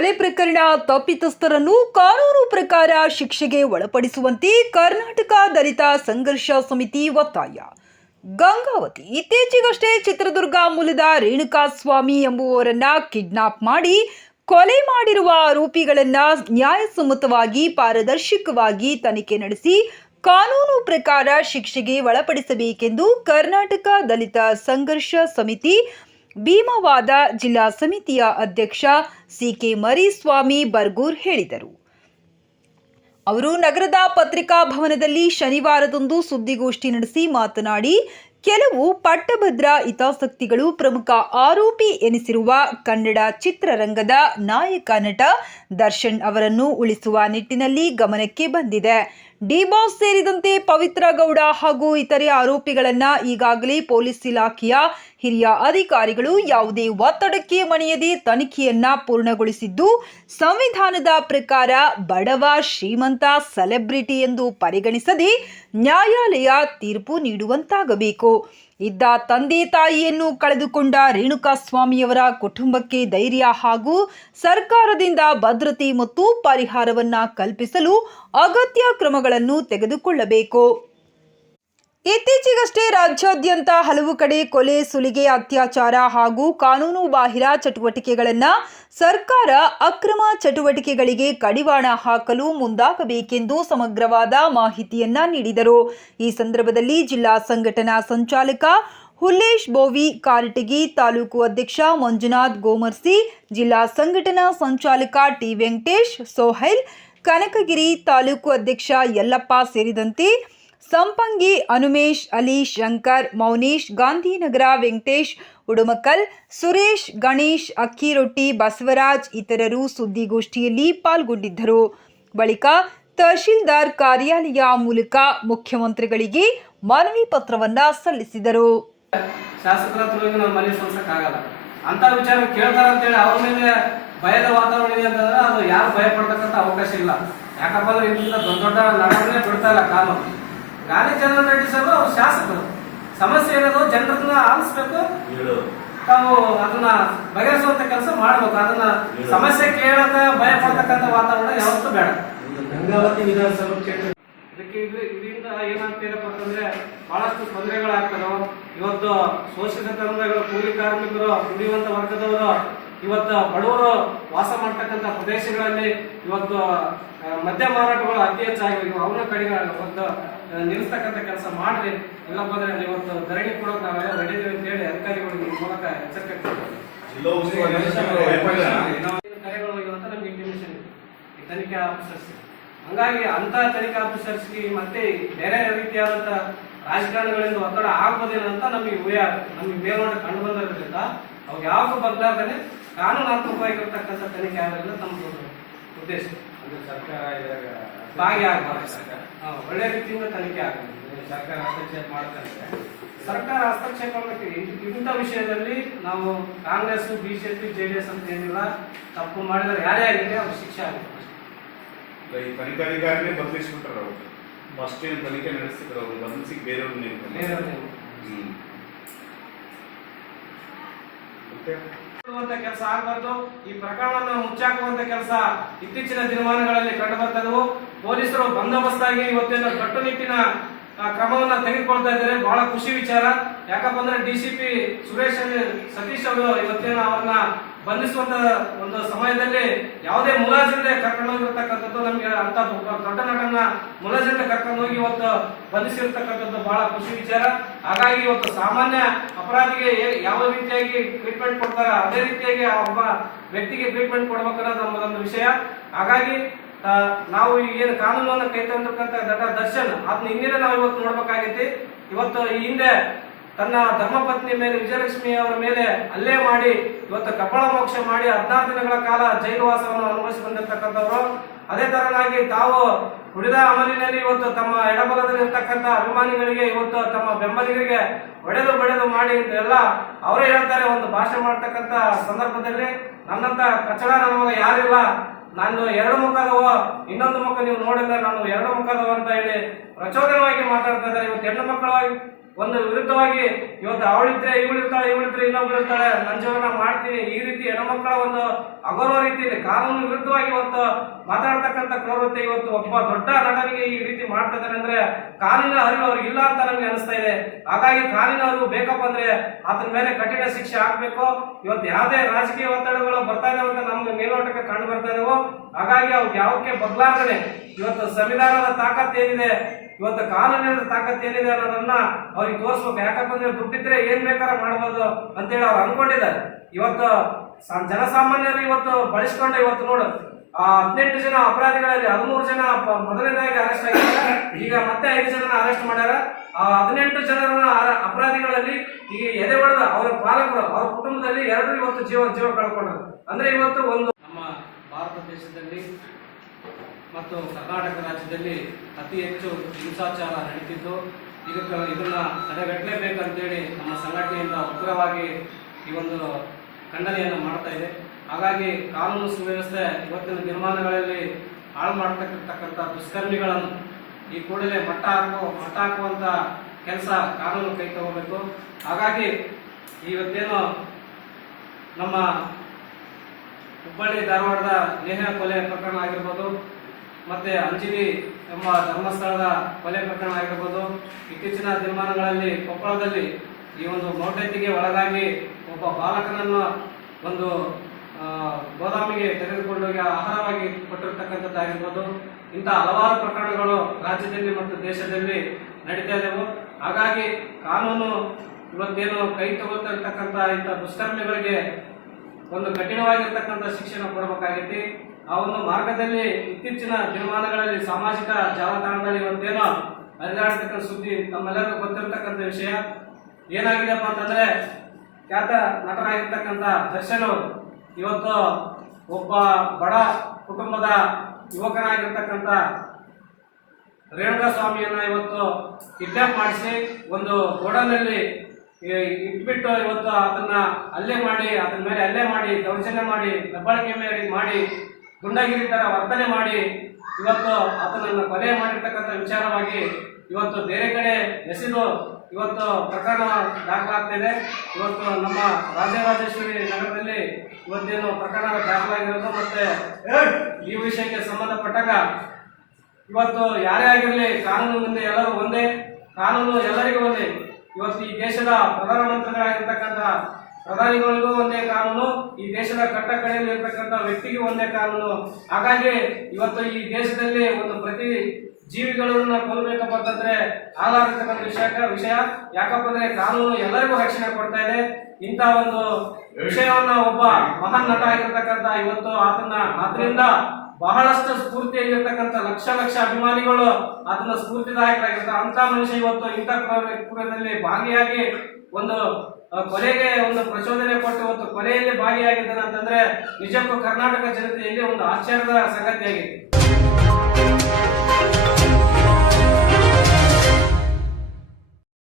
ಕೊಲೆ ಪ್ರಕರಣ ತಪ್ಪಿತಸ್ಥರನ್ನು ಕಾನೂನು ಪ್ರಕಾರ ಶಿಕ್ಷೆಗೆ ಒಳಪಡಿಸುವಂತೆ ಕರ್ನಾಟಕ ದಲಿತ ಸಂಘರ್ಷ ಸಮಿತಿ ಒತ್ತಾಯ. ಗಂಗಾವತಿ ಇತ್ತೀಚೆಗಷ್ಟೇ ಚಿತ್ರದುರ್ಗ ಮೂಲದ ರೇಣುಕಾ ಸ್ವಾಮಿ ಕಿಡ್ನಾಪ್ ಮಾಡಿ ಕೊಲೆ ಮಾಡಿರುವ ಆರೋಪಿಗಳನ್ನ ನ್ಯಾಯಸಮ್ಮತವಾಗಿ ಪಾರದರ್ಶಕವಾಗಿ ತನಿಖೆ ನಡೆಸಿ ಕಾನೂನು ಪ್ರಕಾರ ಶಿಕ್ಷೆಗೆ ಒಳಪಡಿಸಬೇಕೆಂದು ಕರ್ನಾಟಕ ದಲಿತ ಸಂಘರ್ಷ ಸಮಿತಿ ಭೀಮವಾದ ಜಿಲ್ಲಾ ಸಮಿತಿಯ ಅಧ್ಯಕ್ಷ ಸಿ ಕೆ ಮರಿಸ್ವಾಮಿ ಬರ್ಗೂರ್ ಹೇಳಿದರು. ಅವರು ನಗರದ ಪತ್ರಿಕಾ ಭವನದಲ್ಲಿ ಶನಿವಾರದಂದು ಸುದ್ದಿಗೋಷ್ಠಿ ನಡೆಸಿ ಮಾತನಾಡಿ, ಕೆಲವು ಪಟ್ಟಭದ್ರ ಹಿತಾಸಕ್ತಿಗಳು ಪ್ರಮುಖ ಆರೋಪಿ ಎನಿಸಿರುವ ಕನ್ನಡ ಚಿತ್ರರಂಗದ ನಾಯಕ ನಟ ದರ್ಶನ್ ಅವರನ್ನು ಉಳಿಸುವ ನಿಟ್ಟಿನಲ್ಲಿ ಗಮನಕ್ಕೆ ಬಂದಿದೆ. ಡಿಬಾಸ್ ಸೇರಿದಂತೆ ಪವಿತ್ರ ಗೌಡ ಹಾಗೂ ಇತರೆ ಆರೋಪಿಗಳನ್ನು ಈಗಾಗಲೇ ಪೊಲೀಸ್ ಇಲಾಖೆಯ ಹಿರಿಯ ಅಧಿಕಾರಿಗಳು ಯಾವುದೇ ಒತ್ತಡಕ್ಕೆ ಮಣಿಯದೆ ತನಿಖೆಯನ್ನ ಪೂರ್ಣಗೊಳಿಸಿದ್ದು, ಸಂವಿಧಾನದ ಪ್ರಕಾರ ಬಡವ, ಶ್ರೀಮಂತ, ಸೆಲೆಬ್ರಿಟಿ ಎಂದು ಪರಿಗಣಿಸದೆ ನ್ಯಾಯಾಲಯ ತೀರ್ಪು ನೀಡುವಂತಾಗಬೇಕು. ಇದ್ದ ತಂದೆ ತಾಯಿಯನ್ನು ಕಳೆದುಕೊಂಡ ರೇಣುಕಾ ಸ್ವಾಮಿಯವರ ಕುಟುಂಬಕ್ಕೆ ಧೈರ್ಯ ಹಾಗೂ ಸರ್ಕಾರದಿಂದ ಭದ್ರತೆ ಮತ್ತು ಪರಿಹಾರವನ್ನ ಕಲ್ಪಿಸಲು ಅಗತ್ಯ ಕ್ರಮಗಳನ್ನು ತೆಗೆದುಕೊಳ್ಳಬೇಕು. ಇತ್ತೀಚೆಗಷ್ಟೇ ರಾಜ್ಯಾದ್ಯಂತ ಹಲವು ಕಡೆ ಕೊಲೆ, ಸುಲಿಗೆ, ಅತ್ಯಾಚಾರ ಹಾಗೂ ಕಾನೂನು ಬಾಹಿರ ಚಟುವಟಿಕೆಗಳನ್ನು ಸರ್ಕಾರ ಅಕ್ರಮ ಚಟುವಟಿಕೆಗಳಿಗೆ ಕಡಿವಾಣ ಹಾಕಲು ಮುಂದಾಗಬೇಕೆಂದು ಸಮಗ್ರವಾದ ಮಾಹಿತಿಯನ್ನ ನೀಡಿದರು. ಈ ಸಂದರ್ಭದಲ್ಲಿ ಜಿಲ್ಲಾ ಸಂಘಟನಾ ಸಂಚಾಲಕ ಹುಲ್ಲೇಶ್ ಬೋವಿ, ಕಾರಟಗಿ ತಾಲೂಕು ಅಧ್ಯಕ್ಷ ಮಂಜುನಾಥ್ ಗೋಮರ್ಸಿ, ಜಿಲ್ಲಾ ಸಂಘಟನಾ ಸಂಚಾಲಕ ಟಿ ವೆಂಕಟೇಶ್, ಸೋಹೈಲ್, ಕನಕಗಿರಿ ತಾಲೂಕು ಅಧ್ಯಕ್ಷ ಯಲ್ಲಪ್ಪ ಸೇರಿದಂತೆ ಸಂಪಂಗಿ ಅನುಮೇಶ್, ಅಲಿ, ಶಂಕರ್, ಮೌನೀಶ್, ಗಾಂಧಿನಗರ, ವೆಂಕಟೇಶ್, ಉಡುಮಕಲ್, ಸುರೇಶ್, ಗಣೇಶ್, ಅಕ್ಕಿರೊಟ್ಟಿ, ಬಸವರಾಜ್ ಇತರರು ಸುದ್ದಿಗೋಷ್ಠಿಯಲ್ಲಿ ಪಾಲ್ಗೊಂಡಿದ್ದರು. ಬಳಿಕ ತಹಶೀಲ್ದಾರ್ ಕಾರ್ಯಾಲಯ ಮೂಲಕ ಮುಖ್ಯಮಂತ್ರಿಗಳಿಗೆ ಮನವಿ ಪತ್ರವನ್ನ ಸಲ್ಲಿಸಿದರು. ಶಾಸಕರ ಹತ್ರ ಹೋಗಿ ನಾವು ಮನೆ ಸೋಲ್ಸಕ್ಕಾಗಲ್ಲ ಅಂತ ವಿಚಾರ ಅವ್ರ ಮೇಲೆ ಭಯದ ವಾತಾವರಣ ಇದೆ ಅಂತಂದ್ರೆ ಅದು ಯಾರು ಭಯ ಪಡ್ತಕ್ಕಂಥ ಅವಕಾಶ ಇಲ್ಲ. ಯಾಕಪ್ಪ ಅಂದ್ರೆ ಇದರಿಂದ ದೊಡ್ಡ ದೊಡ್ಡ ನಡವಳಿಕೆ ಬಿಡ್ತಾ ಇಲ್ಲ ಕಾನೂನು. ಗಾಂಧಿ ಜನರಲ್ ರೆಡ್ಡಿ ಸಾಹೇಬರು ಅವ್ರ ಶಾಸಕರು. ಸಮಸ್ಯೆ ಏನದು ಜನರನ್ನ ಆಲಿಸ್ಬೇಕು. ತಾವು ಅದನ್ನ ಬಗೆಹರಿಸುವಂತ ಕೆಲಸ ಮಾಡ್ಬೇಕು. ಅದನ್ನ ಸಮಸ್ಯೆ ಕೇಳಕ ಭಯ ಪಡ್ತಕ್ಕಂಥ ವಾತಾವರಣ ಯಾವತ್ತೂ ಬೇಡ. ಗಂಗಾವತಿ ವಿಧಾನಸಭಾ ಕ್ಷೇತ್ರ. ಇದಕ್ಕೆ ಇದು- ಇದರಿಂದ ಏನಾಗ್ತಿದೆಪ್ಪ ಅಂತಂದ್ರೆ ಬಹಳಷ್ಟು ತೊಂದರೆಗಳಾಗ್ತದೋ ಇವತ್ತು ಶೋಷಿತ ಸಮುದಾಯಗಳು ಕೂಲಿ ಕಾರ್ಮಿಕರು ದುಡಿಯುವಂತ ವರ್ಗದವರು ಇವತ್ತು ಬಡವರು ವಾಸ ಮಾಡ್ತಕ್ಕಂಥ ಪ್ರದೇಶಗಳಲ್ಲಿ ಇವತ್ತು ಮದ್ಯ ಮಾರಾಟಗಳು ಅತಿ ಹೆಚ್ಚಾಗಿ ಅವನ ಕಡೆಗೆ ಒಂದು ನಿಲ್ಲಿಸ್ತಕ್ಕಂಥ ಕೆಲಸ ಮಾಡ್ರಿ. ಎಲ್ಲ ಬಂದ್ರೆ ಇವತ್ತು ಧರಣಿ ಕೊಡೋಕೆ ನಾವೆಲ್ಲ ರೆಡಿ ಇದೀವಿ ಅಂತ ಹೇಳಿ ಅಧಿಕಾರಿಗಳಿಗೆ ಈ ಮೂಲಕ ಎಚ್ಚರಿಕೆ ಹೋಗಿವೆ ಅಂತ ನಮ್ಗೆ ಇಂಟಿಮೇಷನ್ ಈ ತನಿಖೆ ಆಫೀಸರ್ಸ್ ಹಂಗಾಗಿ ಅಂತ ತನಿಖಾ ಆಫೀಸರ್ಸ್ಗೆ ಮತ್ತೆ ಬೇರೆ ರೀತಿಯಾದಂತ ರಾಜಕಾರಣಗಳಿಂದ ಒತ್ತಡ ಆಗ್ಬೋದಿಲ್ಲ ಅಂತ ನಮಗೆ ಊಹೆ ನಮಗೆ ಮೇಲ್ನೋಟ ಕಂಡು ಬಂದಿರೋದ್ರಿಂದ ಅವ್ರು ಯಾವಾಗ ಬದಲಾಗದೆ ಕಾನೂನಾತ್ಮಕವಾಗಿರ್ತಕ್ಕಂಥ ತನಿಖೆ ಆಗೋದ್ರಿಂದ ನಮ್ಮ ಉದ್ದೇಶ. ಸರ್ಕಾರ ಇದ್ರಾಗ ಭಾಗಿಯಾಗಬಾರ್ದು ಸರ್ಕಾರ ಒಳ್ಳೆ ರೀತಿಯಿಂದ ತನಿಖೆ ಆಗಬೇಕು. ಸರ್ಕಾರ ಹಸ್ತಕ್ಷೇಪ ಮಾಡ್ತಾರೆ ಸರ್ಕಾರ ಹಸ್ತಕ್ಷೇಪ ಮಾಡ್ತೀವಿ ಇಂಥ- ವಿಷಯದಲ್ಲಿ ನಾವು ಕಾಂಗ್ರೆಸ್ ಬಿಜೆಪಿ ಜೆಡಿಎಸ್ ಅಂತ ಏನಿಲ್ಲ ತಪ್ಪು ಮಾಡಿದರೆ ಯಾರೇ ಆಗಿದೆ ಅವ್ರು ಶಿಕ್ಷೆ ಆಗುತ್ತೆ. ಈ ತನಿಖಾಧಿಕಾರಿನೇ ಬದಲಿಸ್ಬಿಟ್ರೆ ಅವರು. ಫಸ್ಟ್ ಏನು ತನಿಖೆ ನಡೆಸ್ತಿದ್ರು ಅವರು ಬದಲಿಸಿ ಬೇರೆಯವ್ರು ನೇಮಕ ಮತ್ತೆ? ಕೆಲಸ ಆಗಬಾರ್ದು. ಈ ಪ್ರಕರಣವನ್ನು ಮುಚ್ಚಾಕುವಂತ ಕೆಲಸ ಇತ್ತೀಚಿನ ದಿನಮಾನಗಳಲ್ಲಿ ಕಂಡು ಬರ್ತದವು ಪೊಲೀಸರು ಬಂದೋಬಸ್ತಾಗಿ ಇವತ್ತಿನ ಕಟ್ಟುನಿಟ್ಟಿನ ಕ್ರಮವನ್ನ ತೆಗೆದುಕೊಳ್ತಾ ಇದ್ದಾರೆ. ಬಹಳ ಖುಷಿ ವಿಚಾರ. ಯಾಕಪ್ಪ ಅಂದ್ರೆ ಡಿಸಿಪಿ ಸುರೇಶ್ ಸತೀಶ್ ಅವರು ಇವತ್ತೇನು ಅವ್ರನ್ನ ಬಂಧಿಸುವಂತ ಒಂದು ಸಮಯದಲ್ಲಿ ಯಾವುದೇ ಮುಲಾಜಿಲ್ಲದೆ ಕರ್ಕೊಂಡು ಹೋಗಿರ್ತಕ್ಕಂಥದ್ದು ನಮ್ಗೆ ಅಂತ ದೊಡ್ಡ ನಟನ ಮುಲಾಜಿಲ್ಲದೆ ಕರ್ಕೊಂಡು ಹೋಗಿ ಇವತ್ತು ಬಂಧಿಸಿರ್ತಕ್ಕಂಥದ್ದು ಬಹಳ ಖುಷಿ ವಿಚಾರ. ಹಾಗಾಗಿ ಇವತ್ತು ಸಾಮಾನ್ಯ ಅಪರಾಧಿಗೆ ಯಾವ ರೀತಿಯಾಗಿ ಟ್ರೀಟ್ಮೆಂಟ್ ಕೊಡ್ತಾರ ಅದೇ ರೀತಿಯಾಗಿ ಆ ಒಬ್ಬ ವ್ಯಕ್ತಿಗೆ ಟ್ರೀಟ್ಮೆಂಟ್ ಕೊಡ್ಬೇಕನ್ನೋದು ನಮ್ಮದೊಂದು ವಿಷಯ. ಹಾಗಾಗಿ ನಾವು ಏನು ಕಾನೂನನ್ನು ಕೈ ತಂದಿರ್ತಕ್ಕಂಥ ದಟ ದರ್ಶನ್ ಅದನ್ನ ಹಿಂದಿನ ನಾವು ಇವತ್ತು ನೋಡ್ಬೇಕಾಗೈತಿ. ಇವತ್ತು ಈ ಹಿಂದೆ ತನ್ನ ಧರ್ಮಪತ್ನಿ ಮೇಲೆ ವಿಜಯಲಕ್ಷ್ಮಿ ಅವರ ಮೇಲೆ ಅಲ್ಲೇ ಮಾಡಿ, ಇವತ್ತು ಕಪಾಳ ಮೋಕ್ಷ ಮಾಡಿ ಹದಿನಾರು ದಿನಗಳ ಕಾಲ ಜೈಲುವಾಸವನ್ನು ಅನುಭವಿಸಿ ಬಂದಿರತಕ್ಕಂಥವ್ರು. ಅದೇ ತರನಾಗಿ ತಾವು ಉಳಿದ ಅಮಲಿನಲ್ಲಿ ಇವತ್ತು ತಮ್ಮ ಎಡಬಲದಲ್ಲಿ ಇರ್ತಕ್ಕಂಥ ಅಭಿಮಾನಿಗಳಿಗೆ ಇವತ್ತು ತಮ್ಮ ಬೆಂಬಲಿಗರಿಗೆ ಒಡೆದು ಬಡೆದು ಮಾಡಿ ಎಲ್ಲ ಅವರೇ ಹೇಳ್ತಾರೆ ಒಂದು ಭಾಷಣ ಮಾಡ್ತಕ್ಕಂಥ ಸಂದರ್ಭದಲ್ಲಿ. ನನ್ನಂತ ಕಚಡ ನಮಗೆ ಯಾರಿಲ್ಲ. ನಾನು ಎರಡು ಮುಖದವ, ಇನ್ನೊಂದು ಮುಖ ನೀವು ನೋಡಿದ್ರೆ ನಾನು ಎರಡು ಮುಖದವ ಅಂತ ಹೇಳಿ ಪ್ರಚೋದನವಾಗಿ ಮಾತಾಡ್ತಾ ಇದ್ದಾರೆ. ಇವತ್ತು ಹೆಣ್ಣು ಮಕ್ಕಳಾಗಿ ಒಂದು ವಿರುದ್ಧವಾಗಿ ಇವತ್ತು ಅವಳಿದ್ರೆ ಇವಳಿರ್ತಾಳೆ ಇವಳಿದ್ರೆ ಇನ್ನೊಬ್ಳಿರ್ತಾಳೆ ನನ್ನ ಜೀವನ ಮಾಡ್ತೀನಿ, ಈ ರೀತಿ ಹೆಣ್ಮಕ್ಕಳ ಒಂದು ಅಗೌರವ ರೀತಿಯಲ್ಲಿ ಕಾನೂನು ವಿರುದ್ಧವಾಗಿ ಇವತ್ತು ಮಾತಾಡ್ತಕ್ಕಂಥ ಪ್ರವೃತ್ತಿ ಇವತ್ತು ಒಬ್ಬ ದೊಡ್ಡ ನಟನಿಗೆ ಈ ರೀತಿ ಮಾಡ್ತಾ ಇದ್ದಾರೆ ಅಂದ್ರೆ ಕಾನೂನಿನ ಅರಿವು ಅವ್ರಿಗೆ ಇಲ್ಲ ಅಂತ ನಮ್ಗೆ ಅನಿಸ್ತಾ ಇದೆ. ಹಾಗಾಗಿ ಕಾನೂನಿನ ಅರಿವು ಬೇಕಪ್ಪ ಅಂದ್ರೆ ಅದ್ರ ಮೇಲೆ ಕಠಿಣ ಶಿಕ್ಷೆ ಹಾಕ್ಬೇಕು. ಇವತ್ತು ಯಾವುದೇ ರಾಜಕೀಯ ಒತ್ತಡಗಳು ಬರ್ತಾ ಇದಾವೆ ಅಂತ ನಮ್ಗೆ ಮೇಲ್ನೋಟಕ್ಕೆ ಕಂಡು ಬರ್ತಾ ಇದಾವೆ. ಹಾಗಾಗಿ ಅವ್ರಿಗೆ ಯಾವಕ್ಕೆ ಬದಲಾಗದೆ ಇವತ್ತು ಸಂವಿಧಾನದ ತಾಕತ್ ಏನಿದೆ? ಇವತ್ತು ಕಾನೂನಿನ ತಾಕತ್ ಏನಿದೆ ಅನ್ನೋದನ್ನ ಅವ್ರಿಗೆ ತೋರಿಸ್ಬೇಕು. ಯಾಕಂತಂದ್ರೆ ದುಡ್ಡಿದ್ರೆ ಏನ್ ಬೇಕಾರ ಮಾಡ್ಬೋದು ಅಂತೇಳಿ ಅವ್ರು ಅನ್ಕೊಂಡಿದ್ದಾರೆ. ಇವತ್ತು ಜನಸಾಮಾನ್ಯರು ಇವತ್ತು ಬಳಸ್ಕೊಂಡ ಇವತ್ತು ನೋಡು. ಆ ಹದಿನೆಂಟು ಜನ ಅಪರಾಧಿಗಳಲ್ಲಿ ಹದಿಮೂರು ಜನ ಮೊದಲನೇದಾಗಿ ಅರೆಸ್ಟ್ ಆಗಿದ್ದಾರೆ. ಈಗ ಮತ್ತೆ ಐದು ಜನ ಅರೆಸ್ಟ್ ಮಾಡ್ಯಾರ. ಆ ಹದಿನೆಂಟು ಜನರ ಅಪರಾಧಿಗಳಲ್ಲಿ ಈಗ ಎದೆ ಹೊಡೆದ ಅವರ ಪಾಲಕರು, ಅವರ ಕುಟುಂಬದಲ್ಲಿ ಎರಡು ಇವತ್ತು ಜೀವ ಜೀವ ಕಳ್ಕೊಂಡ್ರು. ಅಂದ್ರೆ ಇವತ್ತು ಒಂದು ನಮ್ಮ ಭಾರತ ದೇಶದಲ್ಲಿ ಮತ್ತು ಕರ್ನಾಟಕ ರಾಜ್ಯದಲ್ಲಿ ಅತಿ ಹೆಚ್ಚು ಹಿಂಸಾಚಾರ ನಡೀತಿದ್ದು ಇದಕ್ಕೆ ಇದನ್ನ ತಡೆಗಟ್ಟಲೇಬೇಕಂತೇಳಿ ನಮ್ಮ ಸಂಘಟನೆಯಿಂದ ಉಗ್ರವಾಗಿ ಈ ಒಂದು ಖಂಡನೆಯನ್ನು ಮಾಡ್ತಾ ಇದೆ. ಹಾಗಾಗಿ ಕಾನೂನು ಸುವ್ಯವಸ್ಥೆ ಇವತ್ತಿನ ನಿರ್ಮಾಣಗಳಲ್ಲಿ ಹಾಳು ಮಾಡ್ತಕ್ಕಂಥ ದುಷ್ಕರ್ಮಿಗಳನ್ನು ಈ ಕೂಡಲೇ ಮಟ್ಟ ಹಾಕೋ ಮಟ್ಟ ಹಾಕುವಂತ ಕೆಲಸ ಕಾನೂನು ಕೈ ತಗೋಬೇಕು. ಹಾಗಾಗಿ ಇವತ್ತೇನು ನಮ್ಮ ಹುಬ್ಬಳ್ಳಿ ಧಾರವಾಡದ ನೇಹ ಕೊಲೆ ಪ್ರಕರಣ ಆಗಿರ್ಬೋದು ಮತ್ತೆ ಅಂಜಿನಿ ಎಂಬ ಧರ್ಮಸ್ಥಳದ ಕೊಲೆ ಪ್ರಕರಣ ಆಗಿರ್ಬೋದು, ಇತ್ತೀಚಿನ ದಿನಮಾನಗಳಲ್ಲಿ ಕೊಪ್ಪಳದಲ್ಲಿ ಈ ಒಂದು ಮೌಢ್ಯತೆಗೆ ಒಳಗಾಗಿ ಒಬ್ಬ ಬಾಲಕನನ್ನು ಒಂದು ಗೋದಾಮಿಗೆ ತೆಗೆದುಕೊಂಡೋಗಿ ಆಹಾರವಾಗಿ ಕೊಟ್ಟಿರ್ತಕ್ಕಂಥದ್ದಾಗಿರ್ಬೋದು. ಇಂಥ ಹಲವಾರು ಪ್ರಕರಣಗಳು ರಾಜ್ಯದಲ್ಲಿ ಮತ್ತು ದೇಶದಲ್ಲಿ ನಡೀತಾ ಇದ್ದವು ಹಾಗಾಗಿ ಕಾನೂನು ಇವತ್ತೇನು ಕೈ ತಗೊಳ್ತಾ ಇರ್ತಕ್ಕಂಥ ಇಂಥ ದುಷ್ಕರ್ಮಿಗಳಿಗೆ ಒಂದು ಕಠಿಣವಾಗಿರ್ತಕ್ಕಂಥ ಶಿಕ್ಷಣ ಕೊಡಬೇಕಾಗೈತಿ. ಆ ಒಂದು ಮಾರ್ಗದಲ್ಲಿ ಇತ್ತೀಚಿನ ದಿನಮಾನಗಳಲ್ಲಿ ಸಾಮಾಜಿಕ ಜಾಲತಾಣದಲ್ಲಿ ಇವತ್ತೇನೋ ಹರಿದಾಡ್ತಕ್ಕಂಥ ಸುದ್ದಿ ತಮ್ಮೆಲ್ಲರಿಗೂ ಗೊತ್ತಿರತಕ್ಕಂಥ ವಿಷಯ. ಏನಾಗಿದೆಪ್ಪ ಅಂತಂದ್ರೆ, ಖ್ಯಾತ ನಟನಾಗಿರ್ತಕ್ಕಂಥ ದರ್ಶನ್ ಇವತ್ತು ಒಬ್ಬ ಬಡ ಕುಟುಂಬದ ಯುವಕನಾಗಿರ್ತಕ್ಕಂಥ ರೇಣುಕಾ ಸ್ವಾಮಿಯನ್ನ ಇವತ್ತು ಕಿಡ್ನಾಪ್ ಮಾಡಿಸಿ ಒಂದು ಗೋಡನಲ್ಲಿ ಇಟ್ಬಿಟ್ಟು ಇವತ್ತು ಅದನ್ನ ಅಲ್ಲೇ ಮಾಡಿ ಅದನ್ನ ಮೇಲೆ ಅಲ್ಲೇ ಮಾಡಿ, ದೌರ್ಜನ್ಯ ಮಾಡಿ, ದಬ್ಬಾಳಿಕೆ ಮೇಲೆ ಮಾಡಿ ಗುಂಡಾಗಿರಿ ತರ ವರ್ತನೆ ಮಾಡಿ ಇವತ್ತು ಆತನನ್ನು ಕೊಲೆ ಮಾಡಿರ್ತಕ್ಕಂಥ ವಿಚಾರವಾಗಿ ಇವತ್ತು ಬೇರೆ ಕಡೆ ಎಸೆದು ಇವತ್ತು ಪ್ರಕರಣ ದಾಖಲಾಗ್ತಿದೆ. ಇವತ್ತು ನಮ್ಮ ರಾಜರಾಜೇಶ್ವರಿ ನಗರದಲ್ಲಿ ಇವತ್ತೇನು ಪ್ರಕರಣ ದಾಖಲಾಗಿರೋದು ಮತ್ತೆ ಈ ವಿಷಯಕ್ಕೆ ಸಂಬಂಧಪಟ್ಟಾಗ ಇವತ್ತು ಯಾರೇ ಆಗಿರಲಿ ಕಾನೂನು ಮುಂದೆ ಎಲ್ಲರೂ ಒಂದೇ, ಕಾನೂನು ಎಲ್ಲರಿಗೂ ಒಂದೇ. ಇವತ್ತು ಈ ದೇಶದ ಪ್ರಧಾನಮಂತ್ರಿಗಳಾಗಿರ್ತಕ್ಕಂಥ ಪ್ರಧಾನಿಗಳಿಗೂ ಒಂದೇ ಕಾನೂನು, ಈ ದೇಶದ ಕಟ್ಟ ಕಡೆಯಲ್ಲಿ ಇರ್ತಕ್ಕಂಥ ವ್ಯಕ್ತಿಗೂ ಒಂದೇ ಕಾನೂನು. ಹಾಗಾಗಿ ಇವತ್ತು ಈ ದೇಶದಲ್ಲಿ ಒಂದು ಪ್ರತಿ ಜೀವಿಗಳನ್ನ ಕೊಲ್ಲಬೇಕಪ್ಪ ಅಂತಂದ್ರೆ ಆಧಾರಿತಕ್ಕಂಥ ವಿಷಯ ವಿಷಯ. ಯಾಕಪ್ಪ ಅಂದ್ರೆ ಕಾನೂನು ಎಲ್ಲರಿಗೂ ರಕ್ಷಣೆ ಕೊಡ್ತಾ ಇದೆ. ಇಂಥ ಒಂದು ವಿಷಯವನ್ನ ಒಬ್ಬ ಮಹಾನ್ ನಟ ಆಗಿರ್ತಕ್ಕಂಥ ಇವತ್ತು ಆತನ ಅದರಿಂದ ಬಹಳಷ್ಟು ಸ್ಫೂರ್ತಿಯಾಗಿರ್ತಕ್ಕಂಥ ಲಕ್ಷ ಲಕ್ಷ ಅಭಿಮಾನಿಗಳು ಅದನ್ನ ಸ್ಫೂರ್ತಿದಾಯಕರಾಗಿರ್ತಾರೆ. ಅಂತ ಮನುಷ್ಯ ಇವತ್ತು ಇಂಥ ಭಾಗಿಯಾಗಿ ಒಂದು ಕೊಲೆಗೆ ಒಂದು ಪ್ರಚೋದನೆ ಕೊಟ್ಟು ಮತ್ತು ಕೊಲೆಯಲ್ಲಿ ಭಾಗಿಯಾಗಿದ್ದಾನೆ ಅಂತಂದ್ರೆ ನಿಜಕ್ಕೂ ಕರ್ನಾಟಕ ಜನತೆಯಲ್ಲಿ ಒಂದು ಆಶ್ಚರ್ಯದ ಸಂಗತಿಯಾಗಿದೆ.